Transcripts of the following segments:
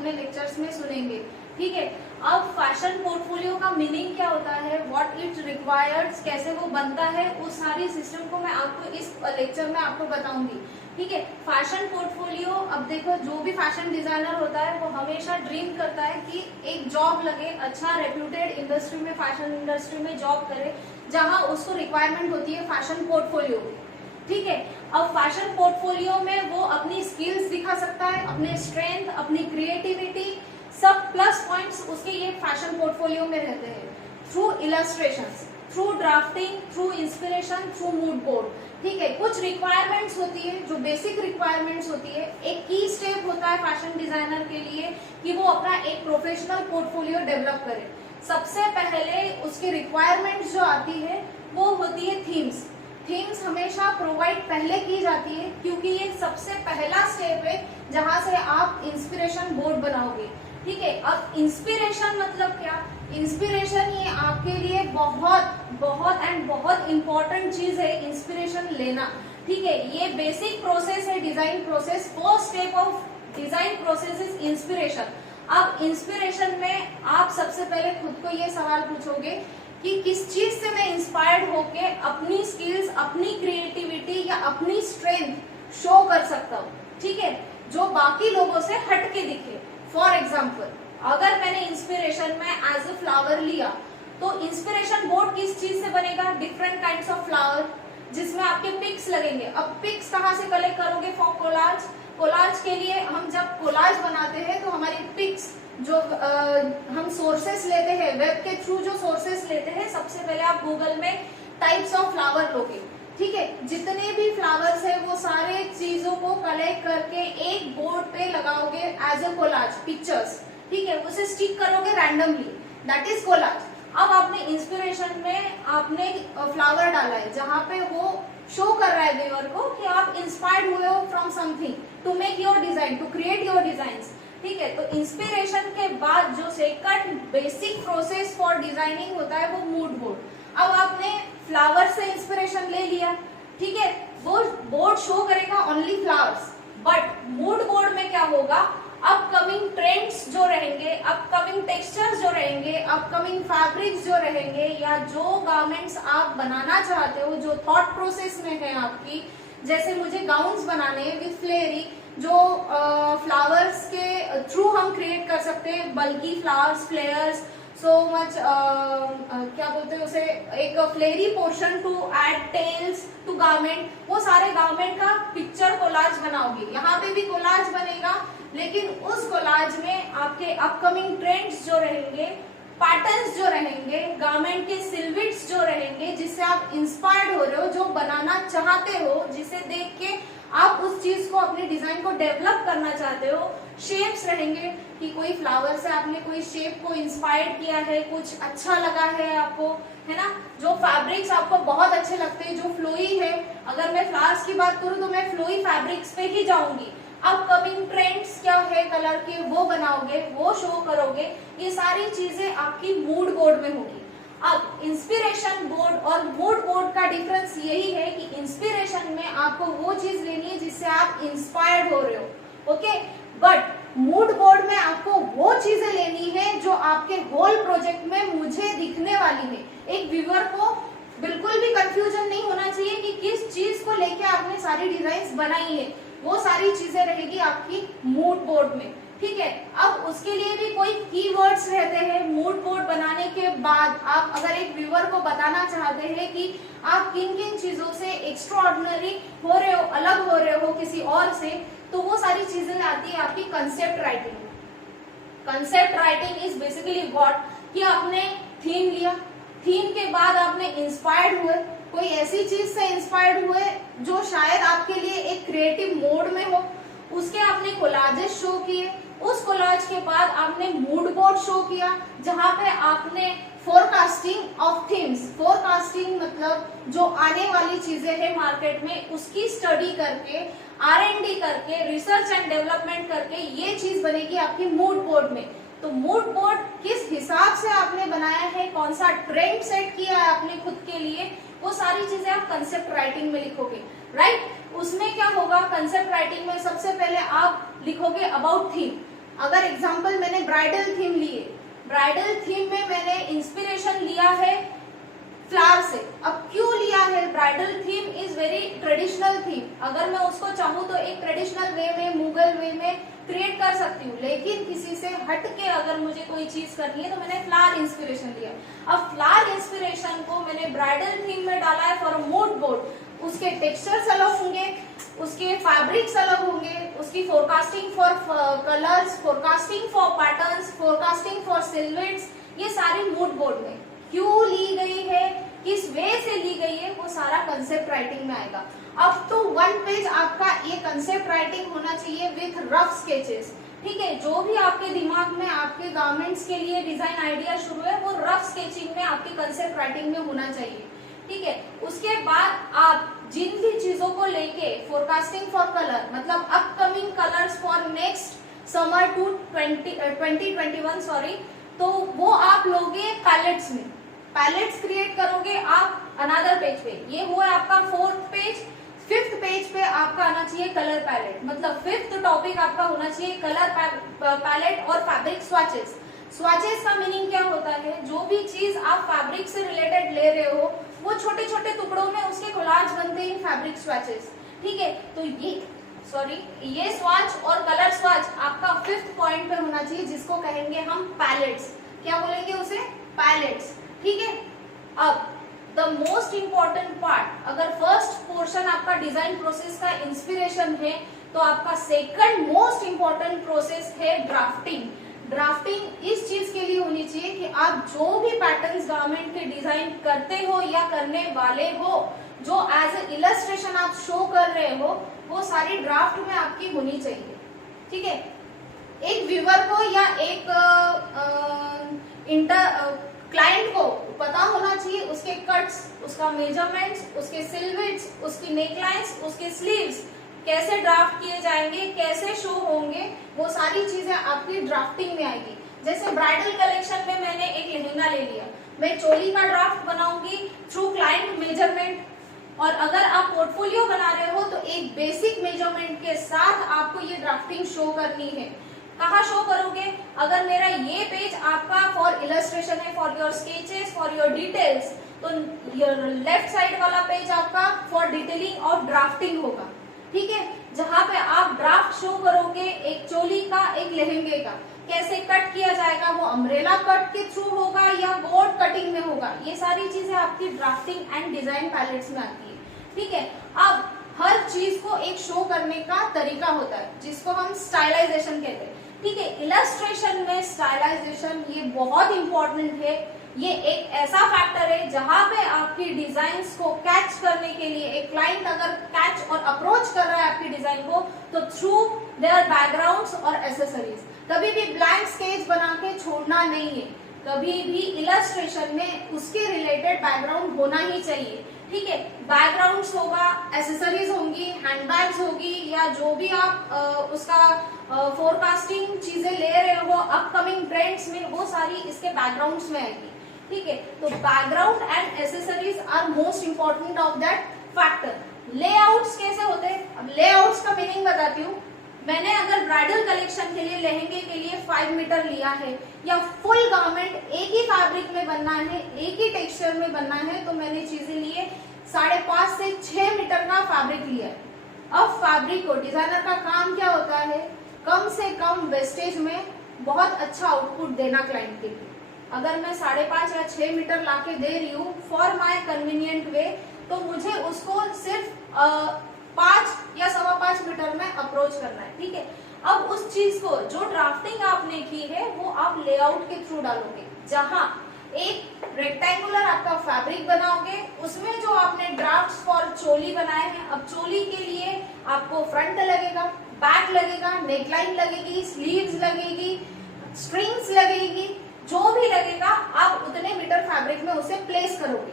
अपने लेक्चर्स में सुनेंगे, ठीक है। अब फैशन पोर्टफोलियो का मीनिंग क्या होता है, व्हाट इट रिक्वायर्स, कैसे वो बनता है, उस सारी सिस्टम को मैं आपको इस लेक्चर में आपको बताऊंगी, ठीक है। फैशन पोर्टफोलियो, अब देखो जो भी फैशन डिजाइनर होता है वो हमेशा ड्रीम करता है कि एक जॉब लगे, अच्छा रेप्यूटेड इंडस्ट्री में, फैशन इंडस्ट्री में जॉब करे, जहां उसको रिक्वायरमेंट होती है फैशन पोर्टफोलियो की, ठीक है। अब फैशन पोर्टफोलियो में वो अपनी स्किल्स दिखा सकता है, अपने स्ट्रेंथ, अपनी क्रिएटिविटी, सब प्लस पॉइंट्स उसके ये फैशन पोर्टफोलियो में रहते हैं। Through illustrations, through drafting, through inspiration, through mood board, ठीक है। कुछ रिक्वायरमेंट्स होती है, जो बेसिक रिक्वायरमेंट्स होती है, एक की स्टेप होता है फैशन डिजाइनर के लिए कि वो अपना एक प्रोफेशनल पोर्टफोलियो डेवलप करे। सबसे पहले उसकी रिक्वायरमेंट्स जो आती है वो होती है थीम्स। थीम्स हमेशा प्रोवाइड पहले की जाती है क्योंकि ये सबसे पहला स्टेप है जहां से आप इंस्पिरेशन बोर्ड बनाओगे, ठीक है। अब इंस्पिरेशन मतलब क्या, इंस्पिरेशन ये आपके लिए बहुत बहुत एंड बहुत इंपॉर्टेंट चीज है, इंस्पिरेशन लेना, ठीक है। ये बेसिक प्रोसेस है design process. First step of design process is inspiration. अब इंस्पिरेशन में आप सबसे पहले खुद को ये सवाल पूछोगे कि किस चीज से मैं इंस्पायर्ड होके अपनी स्किल्स, अपनी क्रिएटिविटी या अपनी स्ट्रेंथ शो कर सकता हूँ, ठीक है, जो बाकी लोगों से हटके दिखे। फॉर एग्जाम्पल, अगर मैंने इंस्पिरेशन में एज ए फ्लावर लिया तो इंस्पिरेशन बोर्ड किस चीज से बनेगा, डिफरेंट काइंड्स ऑफ फ्लावर, जिसमें आपके पिक्स लगेंगे। अब पिक्स कहाँ से कलेक्ट करोगे फॉर कोलाज, कोलाज के लिए हम जब कोलाज बनाते हैं तो हमारी पिक्स जो हम सोर्सेस लेते हैं, वेब के थ्रू जो सोर्सेस लेते हैं, सबसे पहले आप गूगल में टाइप्स ऑफ फ्लावर लोगे, ठीक है। जितने भी फ्लावर्स है वो सारे चीजों को कलेक्ट करके एक बोर्ड पे लगाओगे एज ए कोलाज, पिक्चर्स, ठीक है, उसे स्टिक करोगे रैंडमली, दैट इज कोलाज। अब आपने इंस्पिरेशन में आपने फ्लावर डाला है जहां पे वो शो कर रहा है व्यूअर को कि आप इंस्पायर्ड हुए हो from something to make your design, to create your designs, ठीक है। तो इंस्पिरेशन के बाद जो second basic process for designing होता है वो मूड बोर्ड। अब आपने फ्लावर से इंस्पिरेशन ले लिया, ठीक है, वो बोर्ड शो करेगा only flowers, but mood board में क्या होगा, अपकमिंग ट्रेंड्स जो रहेंगे, अपकमिंग टेक्सचर्स जो रहेंगे, अपकमिंग फैब्रिक्स जो रहेंगे, या जो गारमेंट्स आप बनाना चाहते हो, जो थॉट प्रोसेस में है आपकी, जैसे मुझे गाउन्स बनाने हैं विथ फ्लेयरी, जो फ्लावर्स के थ्रू हम क्रिएट कर सकते हैं, बल्कि फ्लावर्स, फ्लेयर्स, सो मच क्या बोलते हैं उसे, एक flary portion to add tails to garment, वो सारे गारमेंट का पिक्चर कोलाज बनाओगे। यहाँ पे भी कोलाज बनेगा, लेकिन उस कोलाज में आपके अपकमिंग ट्रेंड्स जो रहेंगे, पैटर्न्स जो रहेंगे, गारमेंट के सिल्हुएट्स जो रहेंगे, जिससे आप इंस्पायर्ड हो रहे हो, जो बनाना चाहते हो, जिसे देख के आप उस चीज को, अपने डिजाइन को डेवलप करना चाहते हो। शेप्स रहेंगे कि कोई फ्लावर से आपने कोई शेप को इंस्पायर्ड किया है, कुछ अच्छा लगा है आपको, है ना। जो फैब्रिक्स आपको बहुत अच्छे लगते हैं, जो फ्लोई है, अगर मैं फ्लावर्स की बात करूं तो मैं फ्लोई फैब्रिक्स पे ही जाऊंगी। अपकमिंग ट्रेंड्स क्या है कलर के, वो बनाओगे, वो शो करोगे। ये सारी चीजें आपकी मूड बोर्ड में होगी। अब इंस्पिरेशन बोर्ड और मूड बोर्ड का डिफरेंस यही है कि इंस्पिरेशन में आपको वो चीज लेनी है जिससे आप इंस्पायर्ड हो रहे हो, ओके, बट मूड बोर्ड में आपको वो चीजें लेनी है जो आपके होल प्रोजेक्ट में मुझे दिखने वाली है। एक व्यूअर को बिल्कुल भी कंफ्यूजन नहीं होना चाहिए कि किस चीज को लेके आपने सारी डिजाइन्स बनाई है, वो सारी चीजें रहेगी आपकी मूड बोर्ड में, ठीक है। अब उसके लिए भी कोई कीवर्ड्स रहते हैं। मूड बोर्ड बनाने के बाद आप अगर एक व्यूअर को बताना चाहते हैं कि आप किन किन चीजों से एक्स्ट्राऑर्डिनरी हो रहे हो, अलग हो रहे हो किसी और से, तो वो सारी चीजें आती है आपकी concept writing. Concept writing is basically what, कि आपने थीम लिया, थीम के बाद आपने इंस्पायर्ड हुए, कोई ऐसी चीज से इंस्पायर्ड हुए जो शायद आपके लिए एक क्रिएटिव मोड में हो, उसके आपने कोलाजेस शो किए, उस कोलाज के बाद आपने मूड बोर्ड शो किया, जहां पे आपने फोरकास्टिंग ऑफ थीम्स, फोरकास्टिंग मतलब जो आने वाली चीजें हैं मार्केट में, उसकी स्टडी करके, R&D करके, रिसर्च एंड डेवलपमेंट करके ये चीज बनेगी आपकी मूड बोर्ड में। तो मूड बोर्ड किस हिसाब से आपने बनाया है, कौन सा ट्रेंड सेट किया है आपने खुद के लिए, वो सारी चीजें आप कंसेप्ट राइटिंग में लिखोगे, राइट। उसमें क्या होगा, कंसेप्ट राइटिंग में सबसे पहले आप लिखोगे अबाउट थीम। अगर एग्जाम्पल मैंने ब्राइडल थीम ली है, ब्राइडल थीम में मैंने इंस्पिरेशन लिया है फ्लावर से। अब क्यों लिया है? Bridal theme is very traditional theme. अगर मैं उसको चाहूँ तो एक ट्रेडिशनल वे में, मुगल वे में क्रिएट कर सकती हूँ, लेकिन किसी से हट के अगर मुझे कोई चीज करनी है तो मैंने फ्लावर इंस्पिरेशन लिया। अब फ्लावर इंस्पिरेशन को मैंने ब्राइडल थीम में डाला है फॉर मूड बोर्ड। उसके टेक्सचर्स अलग होंगे, उसके फैब्रिक्स अलग होंगे, उसकी forecasting for colours, forecasting for patterns, forecasting for silhouettes, ये सारी मूड बोर्ड में क्यों ली गई है, किस वे से ली गई है, वो सारा कंसेप्ट राइटिंग में आएगा। अप टू 1 पेज आपका ये कंसेप्ट राइटिंग होना चाहिए विथ रफ स्केचेस। ठीक है, जो भी आपके दिमाग में आपके गारमेंट्स के लिए डिजाइन आइडिया शुरू है वो रफ स्केचिंग में आपकी कंसेप्ट राइटिंग में होना चाहिए। ठीक है, उसके बाद आप जिन भी चीजों को लेके फोरकास्टिंग फॉर कलर, मतलब upcoming colours for next summer to 2021 sorry, तो वो आप लोगे पैलेट्स में, पैलेट्स क्रिएट करोगे आप अनदर पेज पे। ये हुआ आपका 4th पेज। 5th पेज पे आपका आना चाहिए कलर पैलेट, मतलब 5th टॉपिक आपका होना चाहिए कलर पैलेट और फैब्रिक स्वैचेस। स्वैचेस का मीनिंग क्या होता है? जो भी चीज आप फैब्रिक से रिलेटेड ले रहे हो वो छोटे छोटे टुकड़ों में उसके कोलाज बनते हैं, फैब्रिक स्वैचेस। ठीक है, तो ये स्वैच और कलर स्वैच आपका 5th पॉइंट पे होना चाहिए, जिसको कहेंगे हम पैलेट्स। क्या बोलेंगे उसे? पैलेट्स। ठीक है, अब द मोस्ट इंपॉर्टेंट पार्ट, अगर फर्स्ट पोर्शन आपका डिजाइन प्रोसेस का इंस्पिरेशन है तो आपका सेकंड मोस्ट इंपॉर्टेंट प्रोसेस है ड्राफ्टिंग। ड्राफ्टिंग इस चीज के लिए होनी चाहिए कि आप जो भी पैटर्न्स गारमेंट के डिजाइन करते हो या करने वाले हो, जो एज ए इलस्ट्रेशन आप शो कर रहे हो, वो सारी ड्राफ्ट में आपकी होनी चाहिए। ठीक है, एक व्यूअर को या एक क्लाइंट को पता होना चाहिए उसके कट्स, उसका मेजरमेंट्स, उसके सिल्हूएट्स, उसकी नेकलाइंस, उसके स्लीव्स कैसे ड्राफ्ट किए जाएंगे, कैसे शो होंगे, वो सारी चीजें आपकी ड्राफ्टिंग में आएगी। जैसे ब्राइडल कलेक्शन में मैंने एक लहंगा ले लिया, मैं चोली का ड्राफ्ट बनाऊंगी थ्रू क्लाइंट मेजरमेंट, और अगर आप पोर्टफोलियो बना रहे हो तो एक बेसिक मेजरमेंट के साथ आपको ये ड्राफ्टिंग शो करनी है। कहाँ शो करोगे? अगर मेरा ये पेज आपका फॉर इलस्ट्रेशन है, for your sketches, for your details, तो लेफ्ट साइड वाला पेज आपका फॉर डिटेलिंग ऑफ ड्राफ्टिंग होगा। ठीक है, जहाँ पे आप ड्राफ्ट शो करोगे एक चोली का, एक लहंगे का, कैसे कट किया जाएगा, वो अम्ब्रेला कट के थ्रू होगा या बोर्ड कटिंग में होगा, ये सारी चीजें आपकी ड्राफ्टिंग एंड डिजाइन पैलेट्स में आती है। ठीक है, अब हर चीज को एक शो करने का तरीका होता है जिसको हम स्टाइलाइजेशन कहते हैं। ठीक है, इलस्ट्रेशन में स्टाइलाइजेशन ये बहुत इंपॉर्टेंट है। ये एक ऐसा फैक्टर है जहां पे आपकी डिजाइन्स को कैच करने के लिए एक क्लाइंट अगर कैच और अप्रोच कर रहा है आपकी डिजाइन को, तो थ्रू देयर बैकग्राउंड्स और एसेसरीज। कभी भी ब्लैंक स्केच बना के छोड़ना नहीं है, कभी भी इलस्ट्रेशन में उसके रिलेटेड बैकग्राउंड होना ही चाहिए। ठीक है, बैकग्राउंड्स होगा, एसेसरीज होंगी, हैंडबैग्स होगी, या जो भी आप उसका फोरकास्टिंग चीजें ले रहे हो अपकमिंग ट्रेंड्स में, वो सारी इसके बैकग्राउंड्स में आएगी। ठीक है, तो background and accessories are most important of that factor. Layouts कैसे होते हैं? अब लेआउट्स का मीनिंग बताती हूँ। मैंने अगर ब्राइडल कलेक्शन के लिए लहंगे के लिए 5 मीटर लिया है, या फुल गारमेंट एक ही फैब्रिक में बनना है, एक ही टेक्सचर में बनना है, तो मैंने चीजें लिए 5.5 से 6 मीटर का फैब्रिक लिया है। अब फैब्रिक को डिजाइनर का काम क्या होता है? कम से कम वेस्टेज में बहुत अच्छा आउटपुट देना क्लाइंट के लिए। अगर मैं 5.5 या 6 मीटर लाके दे रही हूँ फॉर माई कन्वीनियंट वे, तो मुझे उसको सिर्फ 5 या 5.25 मीटर में अप्रोच करना है। ठीक है, अब उस चीज को जो ड्राफ्टिंग आपने की है वो आप लेआउट के थ्रू डालोगे, जहां एक रेक्टेंगुलर आपका फैब्रिक बनाओगे, उसमें जो आपने ड्राफ्ट्स फॉर चोली बनाए हैं, अब चोली के लिए आपको फ्रंट लगेगा, बैक लगेगा, नेकलाइन लगेगी, स्लीव्स लगेगी, स्ट्रिंग्स लगेगी, जो भी लगेगा आप उतने मीटर फैब्रिक में उसे प्लेस करोगे,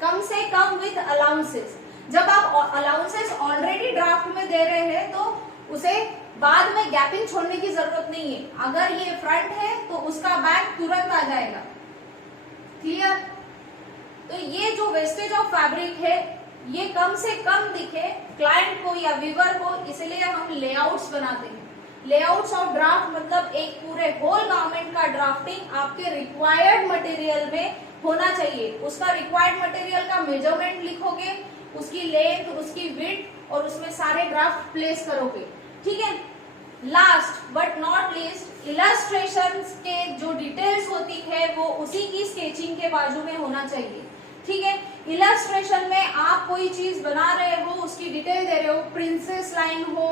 कम से कम विद अलाउंसेस। जब आप अलाउंसेस ऑलरेडी ड्राफ्ट में दे रहे हैं तो उसे बाद में गैपिंग छोड़ने की जरूरत नहीं है। अगर ये फ्रंट है तो उसका बैक तुरंत आ जाएगा। क्लियर? तो ये जो वेस्टेज ऑफ फैब्रिक है ये कम से कम दिखे क्लाइंट को या व्यूअर को, इसलिए हम लेआउट्स बनाते हैं। लेआउट्स ऑफ ड्राफ्ट मतलब एक पूरे होल गवर्नमेंट का ड्राफ्टिंग आपके रिक्वायर्ड मटेरियल में होना चाहिए। उसका रिक्वायर्ड मटेरियल का मेजरमेंट लिखोगे, उसकी लेंथ, उसकी विड्थ और उसमें सारे ड्राफ्ट प्लेस करोगे। ठीक है। Last but not least, illustrations के जो डिटेल्स होती है वो उसी की स्केचिंग के बाजू में होना चाहिए। ठीक है। इलस्ट्रेशन में आप कोई चीज बना रहे हो, उसकी डिटेल दे रहे हो, प्रिंसेस लाइन हो,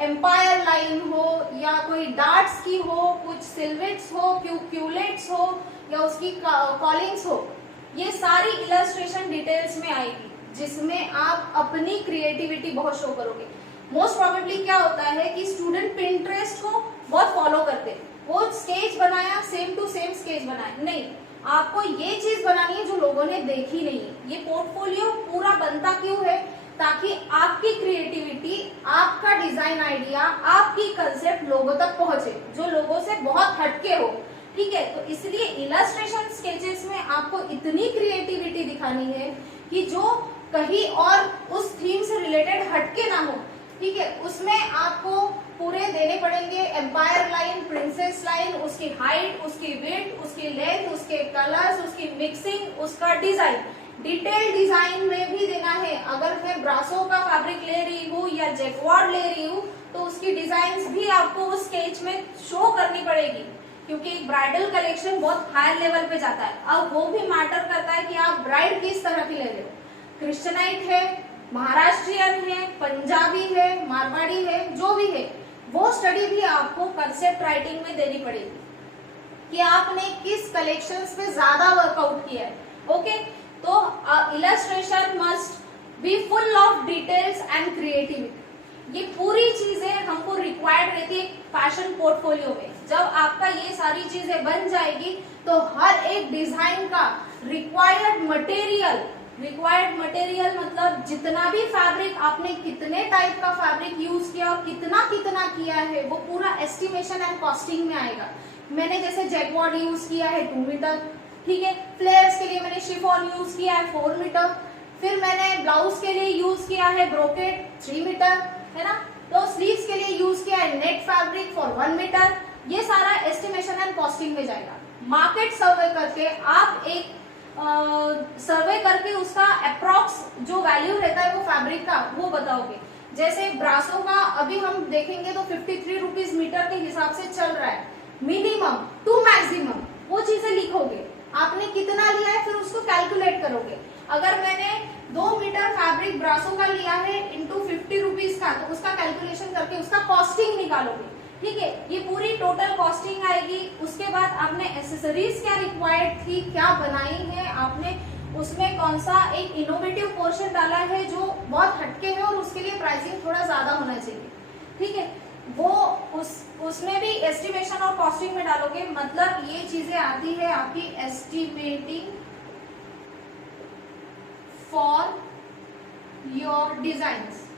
एम्पायर लाइन हो, या कोई डार्ट्स की हो, कुछ सिल्वेट्स हो, क्यूलेट्स हो, या उसकी कॉलिंग्स हो, ये सारी इलस्ट्रेशन डिटेल्स में आएगी, जिसमें आप अपनी क्रिएटिविटी बहुत शो करोगे। मोस्ट प्रोबेबली क्या होता है कि स्टूडेंट पिंटरेस्ट को बहुत फॉलो करते हैं, वो स्केच बनाया, सेम टू सेम स्केच बनाया, नहीं, आपको ये चीज बनानी है जो लोगों ने देखी नहीं है। ये पोर्टफोलियो पूरा बनता क्यों है? ताकि आपकी क्रिएटिविटी, आपका डिजाइन आइडिया, आपकी कंसेप्ट लोगों तक पहुंचे, जो लोगों से बहुत हटके हो। ठीक है। तो इसलिए इलस्ट्रेशन स्केचेस में आपको इतनी क्रिएटिविटी दिखानी है कि जो कहीं और उस थीम से रिलेटेड हटके ना हो। ठीक है। उसमें आपको पूरे देने पड़ेंगे, एम्पायर लाइन, प्रिंसेस लाइन, उसकी हाइट, उसकी विड्थ, उसकी लेंथ, उसके कलर्स, उसकी मिक्सिंग, उसका डिजाइन, डिटेल डिजाइन में भी देना है। अगर मैं ब्रासो का फैब्रिक ले रही हूँ या जैक्वार्ड ले रही हूँ तो उसकी डिजाइन्स भी आपको उस स्केच में शो करनी पड़ेगी, क्योंकि ब्राइडल कलेक्शन बहुत हाई लेवल पे जाता है। अब वो भी मैटर करता है कि आप ब्राइड किस तरह की ले रहे हो, क्रिश्चियनाइट है, महाराष्ट्रियन है, पंजाबी है, मारवाड़ी है, जो भी है, वो स्टडी भी आपको कंसेप्ट राइटिंग में देनी पड़ेगी कि आपने किस कलेक्शंस पे ज्यादा वर्कआउट किया है। ओके। तो illustration must be full of details and creativity. ये पूरी चीजें हमको रिक्वायर्ड रहती है फैशन पोर्टफोलियो में। जब आपका ये सारी चीजें बन जाएगी तो हर एक डिजाइन का रिक्वायर्ड मटेरियल मतलब जितना भी फैब्रिक, आपने कितने टाइप का फैब्रिक यूज किया और कितना कितना किया है, वो पूरा एस्टिमेशन एंड कॉस्टिंग में आएगा। मैंने जैसे जैक्वार्ड यूज किया है 2 मीटर, ठीक है, फ्लेयर्स के लिए मैंने शिफॉन यूज किया है 4 मीटर, फिर मैंने ब्लाउज के लिए यूज किया है ब्रोकेट 3 मीटर, है ना, तो स्लीव्स के लिए यूज किया है नेट फैब्रिक फॉर 1 मीटर। ये सारा एस्टिमेशन एंड कॉस्टिंग में जाएगा। मार्केट सर्वे करके आप एक सर्वे करके उसका अप्रॉक्स जो वैल्यू रहता है वो फैब्रिक का, वो बताओगे। जैसे ब्रासो का अभी हम देखेंगे तो 53 रुपीज मीटर के हिसाब से चल रहा है, मिनिमम टू मैक्सिमम, वो चीजें लिखोगे। आपने कितना लिया है फिर उसको कैलकुलेट करोगे। अगर मैंने 2 मीटर फैब्रिक ब्रासो का लिया है इंटू 50 रुपीज का, तो उसका कैलकुलेशन करके उसका कॉस्टिंग निकालोगे। ठीक है। ये पूरी टोटल कॉस्टिंग आएगी। उसके बाद आपने एसेसरीज क्या रिक्वायर्ड थी, क्या बनाई है आपने, उसमें कौन सा एक इनोवेटिव पोर्शन डाला है जो बहुत हटके है और उसके लिए प्राइसिंग थोड़ा ज्यादा होना चाहिए। ठीक है। वो उसमें भी एस्टिमेशन और कॉस्टिंग में डालोगे। मतलब ये चीजें आती है आपकी एस्टिमेटिंग फॉर योर डिजाइन्स।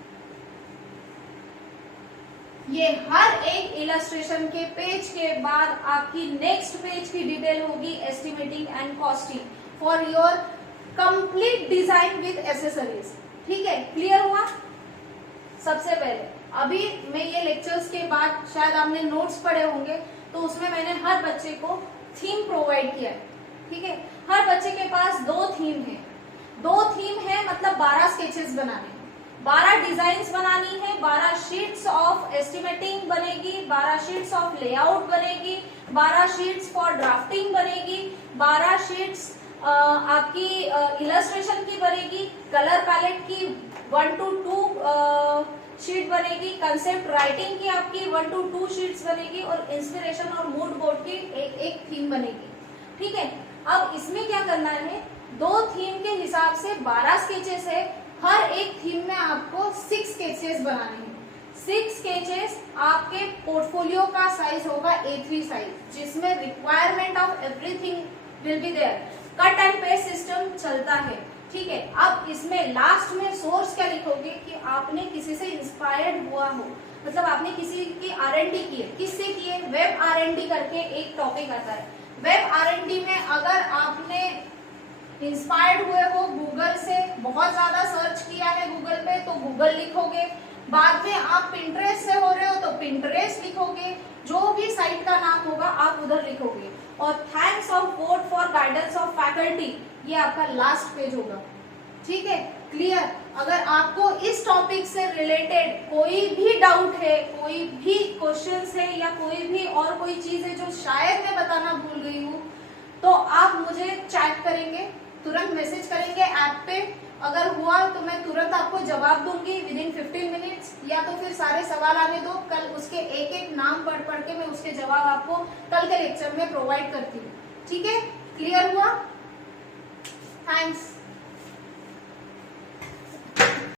ये हर एक इलस्ट्रेशन के पेज के बाद आपकी नेक्स्ट पेज की डिटेल होगी estimating and costing for your complete design with accessories. ठीक है। क्लियर हुआ? सबसे पहले अभी मैं ये लेक्चर्स के बाद शायद आपने नोट्स पढ़े होंगे, तो उसमें मैंने हर बच्चे को थीम प्रोवाइड किया है। ठीक है। हर बच्चे के पास 2 थीम है। 2 थीम है मतलब 12 स्केचेस बनाने, 12 डिजाइन्स बनानी है, 12 शीट्स ऑफ एस्टिमेटिंग बनेगी, 12 शीट्स ऑफ लेआउट बनेगी, 12 शीट्स फॉर ड्राफ्टिंग बनेगी, 12 शीट्स आपकी इलस्ट्रेशन की बनेगी, कलर पैलेट की 1 to 2 शीट बनेगी, कंसेप्ट राइटिंग की आपकी 1 to 2 शीट्स बनेगी और इंस्पिरेशन और मूड बोर्ड की एक थीम बनेगी। ठीक है। अब इसमें क्या करना है, 2 थीम के हिसाब से 12 स्केचेस है। हर एक थीम में आपको 6 स्केचेस बनाने हैं। 6 स्केचेस आपके पोर्टफोलियो का साइज होगा A3 साइज, जिसमें requirement of everything will be there. Cut and paste system चलता है। ठीक है। अब इसमें लास्ट में सोर्स क्या लिखोगे कि आपने किसी से इंस्पायर्ड हुआ हो, मतलब आपने किसी की R&D की है। किससे की है? वेब R&D करके एक टॉपिक आता है। वेब R&D में अगर आपने इंस्पायर्ड हुए हो गूगल से, बहुत ज्यादा सर्च किया है गूगल पे, तो गूगल लिखोगे। बाद में आप पिंटरेस्ट से हो रहे हो तो पिंटरेस्ट लिखोगे, जो भी साइट का नाम होगा आप उधर लिखोगे। और thanks of God for guidance of faculty, ये आपका लास्ट पेज होगा। ठीक है, क्लियर। अगर आपको इस टॉपिक से रिलेटेड कोई भी डाउट है, कोई भी क्वेश्चंस है या कोई भी और कोई चीज है जो शायद मैं बताना भूल गई हूँ, तो आप मुझे चैट करेंगे, तुरंत मैसेज करेंगे ऐप पे। अगर हुआ तो मैं तुरंत आपको जवाब दूंगी विद इन 15 मिनट्स, या तो फिर सारे सवाल आने दो, कल उसके एक एक नाम पढ़ पढ़ के मैं उसके जवाब आपको कल के लेक्चर में प्रोवाइड करती हूँ। ठीक है, क्लियर हुआ? थैंक्स।